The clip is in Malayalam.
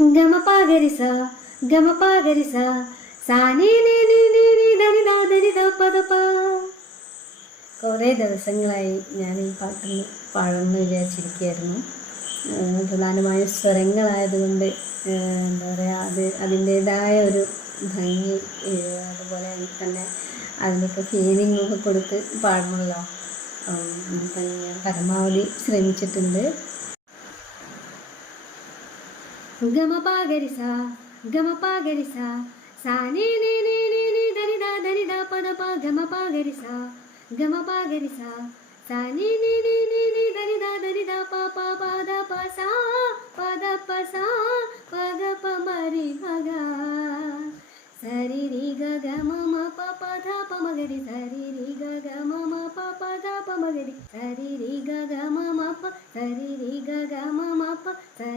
ഗമ പാഗരിസ ഗമ പാഗരിസ സാനി നീ നീ നീ നീ ധനി ദാ ധനി ദ പദ പ. കുറേ ദിവസങ്ങളായി ഞാൻ ഈ പാട്ടൊന്ന് പാടണമെന്ന് വിചാരിച്ചിരിക്കുകയായിരുന്നു. പ്രധാനമായ സ്വരങ്ങളായതുകൊണ്ട് എന്താ പറയുക, അതിൻ്റേതായ ഒരു ഭംഗി, അതുപോലെ തന്നെ അതിൻ്റെയൊക്കെ ഫീലിംഗ് ഒക്കെ കൊടുത്ത് പാടണമല്ലോ. അപ്പം ഞാൻ പരമാവധി ശ്രമിച്ചിട്ടുണ്ട്. ഗമ പാഗരിസ ഗമ പാഗരിസ സാനി നീ നീ നീ നീ ധനി ദാ പദ പ. ഗമ പാഗരിസ ഗമ പാഗരിസ സാനി നീ നീ നീ നീ ധനി ദാ പ പ പ ദ പ സ പദ പ സ പദ പ മരി മഗ സരി രി ഗ ഗ മ മ പ പ ധ പ മ ഗ രി സരി രി ഗ ഗ മ മ പ പ ധ പ മ ഗ രി സരി രി ഗ ഗ മ മ പ സരി രി ഗ ഗ മ മ പ സരി